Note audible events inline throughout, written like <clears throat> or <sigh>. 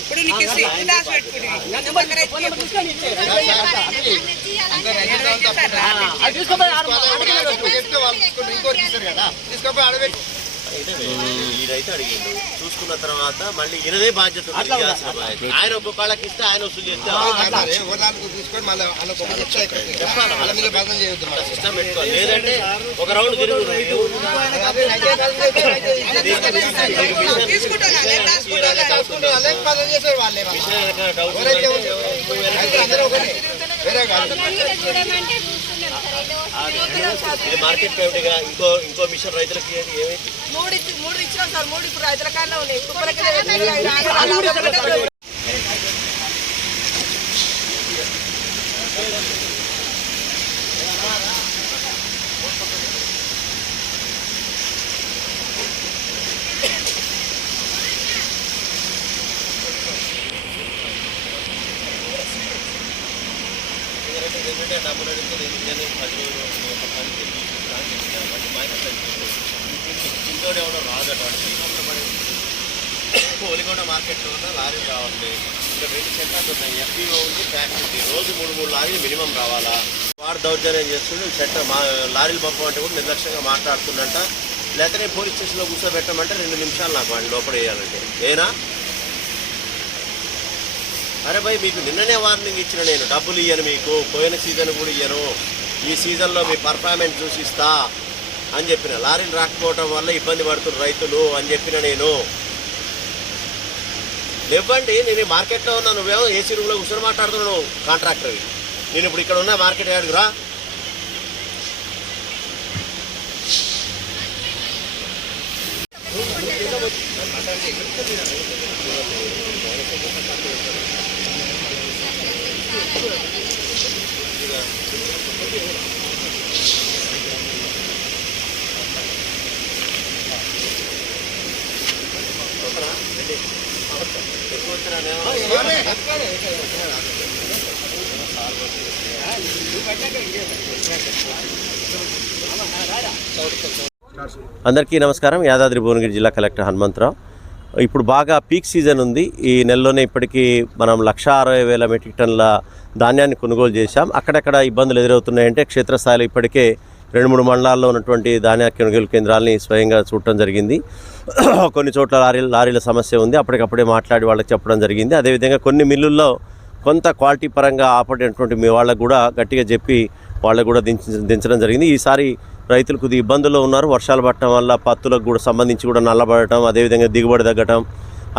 ఇప్పుడు నీకు ఇస్తే ఇప్పుడు దాచి పెట్టుకుని నన్ను పక్కన ఎత్తి ఈ రైతు అడిగిండు. చూసుకున్న తర్వాత మళ్ళీ ఇరవై బాధ్యత. ఆయన ఒక్కొక్కళ్ళకి ఇస్తే ఆయన వసూలు చేస్తే. సిస్టమ్ పెట్టుకోవాలి. లేదంటే ఒక రౌండ్ తిరుగు తీసుకుంటాను నేను దాచుకుంటాను రాసుకుంటే వాళ్ళే బదనం చేసేవారు వాళ్ళే వాళ్ళు. ఎవరైతే ఉందో, అయితే అందరూ ఒకటే. వేరే కాదు. మార్కెట్ కమిటీగా ఇంకో ఇంకో మిషన్ రైతులకి ఇవ్వండి, మూడు మూడు ఇచ్చినాం సార్ మూడు ఇప్పుడు రైతుల ఉన్నాయి ఏంటంటే డబ్బులు అడిగితే నేను పదివేలు, ఒక పదికి తీసుకుంటా అని చెప్పాను. మళ్ళీ మైనస్ అయిపోయింది. ఇంకోటి ఎవడో రాదు అటువంటి పడి కోలికొండ మార్కెట్లో ఉన్న లారీలు కావాలి ఇంకా రెండు సెంటర్లు ఉన్నాయి. ఎఫ్ఈఓ ఉంది ఫ్యాక్టరీ రోజు మూడు మూడు లారీలు మినిమం రావాలా? వాడు దౌర్జన్యం చేస్తుండే సెంటర్ మా లారీలు పంపమంటే కూడా నిర్లక్ష్యంగా మాట్లాడుతుందంట లేకపోతే పోలీస్ స్టేషన్లో కూర్చోబెట్టమంటే రెండు నిమిషాలు నాకు వాడిని లోపల వేయాలంటే. ఏనా? అరే భయ్ మీకు నిన్ననే వార్నింగ్ ఇచ్చిన నేను. డబ్బులు ఇయ్యను మీకు. పోయిన సీజన్ కూడా ఇయ్యను. ఈ సీజన్లో మీ పర్ఫార్మెన్స్ చూసిస్తా అని చెప్పిన లారీలు రాకపోవటం వల్ల ఇబ్బంది పడుతున్న రైతులు అని చెప్పిన నేను. ఇవ్వండి నేను మార్కెట్లో ఉన్నా నువ్వేమో ఏసీ రూమ్లో కూర్చొని మాట్లాడుతున్నావు కాంట్రాక్టర్ నేను ఇప్పుడు ఇక్కడ ఉన్న మార్కెట్ యార్డ్కి రా. అందరికీ నమస్కారం. యాదాద్రి భువనగిరి జిల్లా కలెక్టర్ హనుమంతరావు. ఇప్పుడు బాగా పీక్ సీజన్ ఉంది. ఈ నెలలోనే ఇప్పటికీ మనం లక్ష అరవై వేల మెట్రిక్ టన్నుల ధాన్యాన్ని కొనుగోలు చేశాం. అక్కడక్కడ ఇబ్బందులు ఎదురవుతున్నాయంటే క్షేత్రస్థాయిలో ఇప్పటికే రెండు మూడు మండలాల్లో ఉన్నటువంటి ధాన్య కొనుగోలు కేంద్రాలని స్వయంగా చూడటం జరిగింది. కొన్ని చోట్ల లారీల లారీల సమస్య ఉంది. అప్పటికప్పుడే మాట్లాడి వాళ్ళకి చెప్పడం జరిగింది. అదేవిధంగా కొన్ని మిల్లుల్లో కొంత క్వాలిటీ పరంగా ఆపడేటువంటి మీ వాళ్ళకు కూడా గట్టిగా చెప్పి వాళ్ళకు కూడా దించ దించడం జరిగింది. ఈసారి రైతులు కొద్ది ఇబ్బందుల్లో ఉన్నారు. వర్షాలు పడటం వల్ల పత్తులకు కూడా సంబంధించి కూడా నల్లబడటం అదేవిధంగా దిగుబడి తగ్గటం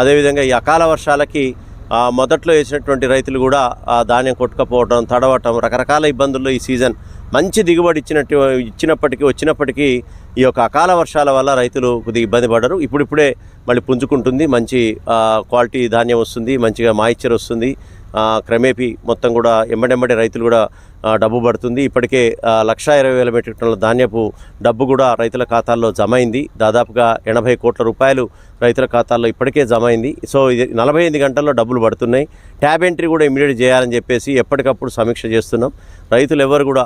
అదేవిధంగా ఈ అకాల వర్షాలకి మొదట్లో వేసినటువంటి రైతులు కూడా ఆ ధాన్యం కొట్టుకపోవడం తడవటం రకరకాల ఇబ్బందుల్లో ఈ సీజన్ మంచి దిగుబడి ఇచ్చినట్టు ఇచ్చినప్పటికీ వచ్చినప్పటికీ ఈ యొక్క అకాల వర్షాల వల్ల రైతులు కొద్దిగా ఇబ్బంది పడరు ఇప్పుడిప్పుడే మళ్ళీ పుంజుకుంటుంది. మంచి క్వాలిటీ ధాన్యం వస్తుంది. మంచిగా మాయిశ్చర్ వస్తుంది. క్రమేపీ మొత్తం కూడా ఎంబడెంబడి రైతులు కూడా డబ్బు పడుతుంది. ఇప్పటికే లక్ష ఇరవై వేల మెట్రిక్ టన్నుల ధాన్యపు డబ్బు కూడా రైతుల ఖాతాల్లో జమ అయింది దాదాపుగా ఎనభై కోట్ల రూపాయలు రైతుల ఖాతాల్లో ఇప్పటికే జమ అయింది సో ఇది నలభై ఎనిమిది గంటల్లో డబ్బులు పడుతున్నాయి. ట్యాబ్ ఎంట్రీ కూడా ఇమీడియట్ చేయాలని చెప్పేసి ఎప్పటికప్పుడు సమీక్ష చేస్తున్నాం. రైతులు ఎవరు కూడా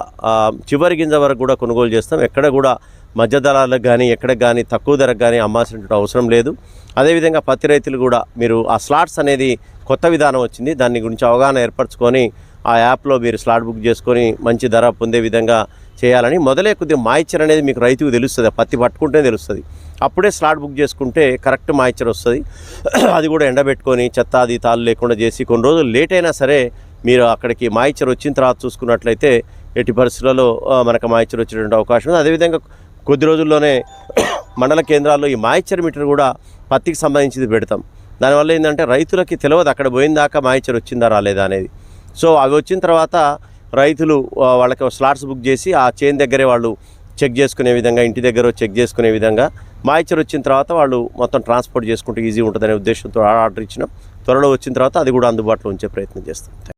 చివరి గింజ వరకు కూడా కొనుగోలు చేస్తాం. ఎక్కడ కూడా మధ్య దళాలకు కానీ ఎక్కడికి కానీ తక్కువ ధరకు కానీ అమ్మాల్సినటువంటి అవసరం లేదు. అదేవిధంగా పత్తి రైతులు కూడా మీరు ఆ స్లాట్స్ అనేది కొత్త విధానం వచ్చింది. దాని గురించి అవగాహన ఏర్పరచుకొని ఆ యాప్లో మీరు స్లాట్ బుక్ చేసుకొని మంచి ధర పొందే విధంగా చేయాలని మొదలే కొద్దిగా మాయిచర్ అనేది మీకు రైతుకు తెలుస్తుంది. పత్తి పట్టుకుంటే తెలుస్తుంది. అప్పుడే స్లాట్ బుక్ చేసుకుంటే కరెక్ట్ మాయిచర్ వస్తుంది. <clears throat> అది కూడా ఎండబెట్టుకొని చెత్త అది తాళ్ళు లేకుండా చేసి కొన్ని రోజులు లేట్ అయినా సరే మీరు అక్కడికి మాయిచర్ వచ్చిన తర్వాత చూసుకున్నట్లయితే ఎట్టి పరిస్థితులలో మనకు మాయిచర్ వచ్చేటువంటి అవకాశం ఉంది. అదేవిధంగా కొద్ది రోజుల్లోనే <clears throat> మండల కేంద్రాల్లో ఈ మాయిచర్ మీటర్ కూడా పత్తికి సంబంధించింది పెడతాం. దానివల్ల ఏంటంటే రైతులకి తెలియదు అక్కడ పోయిన దాకా మాయిచర్ వచ్చిందా రాలేదా అనేది. సో అవి వచ్చిన తర్వాత రైతులు వాళ్ళకి స్లాట్స్ బుక్ చేసి ఆ చైన్ దగ్గరే వాళ్ళు చెక్ చేసుకునే విధంగా ఇంటి దగ్గర చెక్ చేసుకునే విధంగా మాయిచర్ వచ్చిన తర్వాత వాళ్ళు మొత్తం ట్రాన్స్పోర్ట్ చేసుకుంటే ఈజీ ఉంటుందనే ఉద్దేశంతో ఆర్డర్ ఇచ్చినాం. త్వరలో వచ్చిన తర్వాత అది కూడా అందుబాటులో ఉంచే ప్రయత్నం చేస్తాం.